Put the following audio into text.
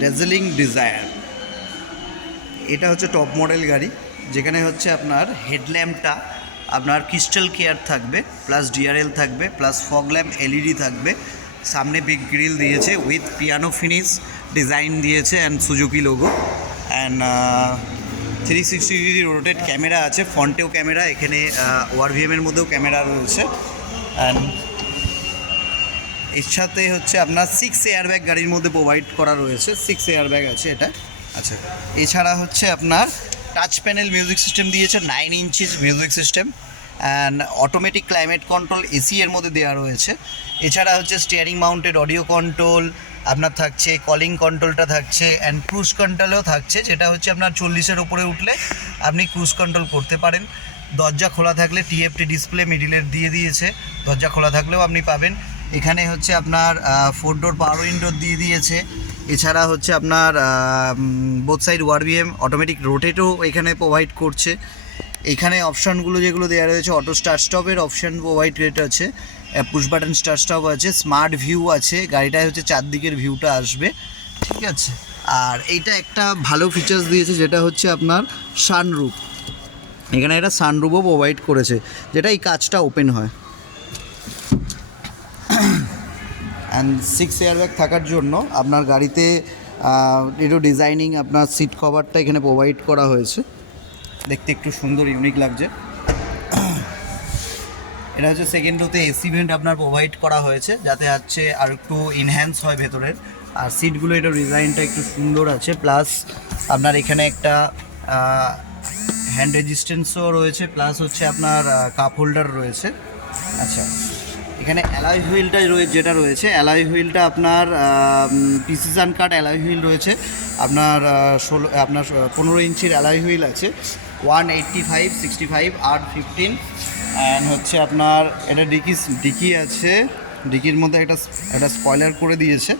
Darjeeling desire. এটা হচ্ছে top model গাড়ি, যেখানে হচ্ছে আপনার হেডল্যাম্পটা আপনার ক্রিস্টাল ক্লিয়ার থাকবে, প্লাস ডিআরএল থাকবে, প্লাস ফগ ল্যাম্প এলইডি থাকবে। সামনে বিগ গ্রিল দিয়েছে উইথ পিয়ানো ফিনিশ ডিজাইন দিয়েছে and Suzuki logo. And 360 degree rotate camera আছে, ফ্রন্টেও ক্যামেরা, এখানে ওআরভিএমের মধ্যেও ক্যামেরা রয়েছে। অ্যান্ড এর সাথে হচ্ছে আপনার 6 এয়ারব্যাগ গাড়ির মধ্যে প্রোভাইড করা রয়েছে, 6 এয়ারব্যাগ আছে এটা। আচ্ছা, এছাড়া হচ্ছে আপনার টাচ প্যানেল মিউজিক সিস্টেম দিয়েছে, 9 inches music system and automatic climate control AC এর মধ্যে দেওয়া রয়েছে। এছাড়া হচ্ছে স্টিয়ারিং মাউন্টেড অডিও কন্ট্রোল আপনার থাকছে, কলিং কন্ট্রোলটা থাকছে অ্যান্ড ক্রুজ কন্ট্রোলও থাকছে, যেটা হচ্ছে আপনার 40-এর উপরে উঠলে আপনি ক্রুজ কন্ট্রোল করতে পারেন। দরজা খোলা থাকলে টিএফটি ডিসপ্লে মিডিলের দিয়ে দিয়েছে, দরজা খোলা থাকলেও আপনি পাবেন। এখানে হচ্ছে আপনার 4 ডোর পাওয়ার উইন্ডো দিয়ে দিয়েছে। এছাড়া হচ্ছে আপনার বোথ সাইড ওআরভিএম অটোমেটিক রোটেটও এখানে প্রোভাইড করছে। এখানে অপশানগুলো যেগুলো দেওয়া রয়েছে, অটো স্টার্ট স্টপের অপশান প্রোভাইড আছে, পুশ বাটন স্টার্ট স্টপ আছে, স্মার্ট ভিউ আছে, গাড়িটায় হচ্ছে চারদিকের ভিউটা আসবে, ঠিক আছে। আর এইটা একটা ভালো ফিচার্স দিয়েছে, যেটা হচ্ছে আপনার সানরুফ। এখানে একটা সানরুফও প্রোভাইড করেছে, যেটা এই কাজটা ওপেন হয়। অ্যান্ড 6 এয়ারব্যাগ থাকার জন্য আপনার গাড়িতে একটু ডিজাইনিং আপনার সিট কভারটা এখানে প্রোভাইড করা হয়েছে, দেখতে একটু সুন্দর ইউনিক লাগছে। এটা হচ্ছে সেকেন্ড রোতে এসি ভেন্ট আপনার প্রোভাইড করা হয়েছে, যাতে হচ্ছে আর একটু ইনহ্যান্স হয় ভেতরের। আর সিটগুলো এটা ডিজাইনটা একটু সুন্দর আছে, প্লাস আপনার এখানে একটা হ্যান্ড রেজিস্ট্যান্সও রয়েছে, প্লাস হচ্ছে আপনার কাপ হোল্ডার রয়েছে। আচ্ছা, এখানে অ্যালয় হুইলটা যেটা রয়েছে, অ্যালয় হুইলটা আপনার প্রিসিশন কাট অ্যালয় হুইল রয়েছে আপনার 15 ইঞ্চির অ্যালয় হুইল আছে, 185, 65 আর 15। অ্যান্ড হচ্ছে আপনার এটা ডিকি আছে, ডিকির মধ্যে একটা স্পয়লার করে দিয়েছে।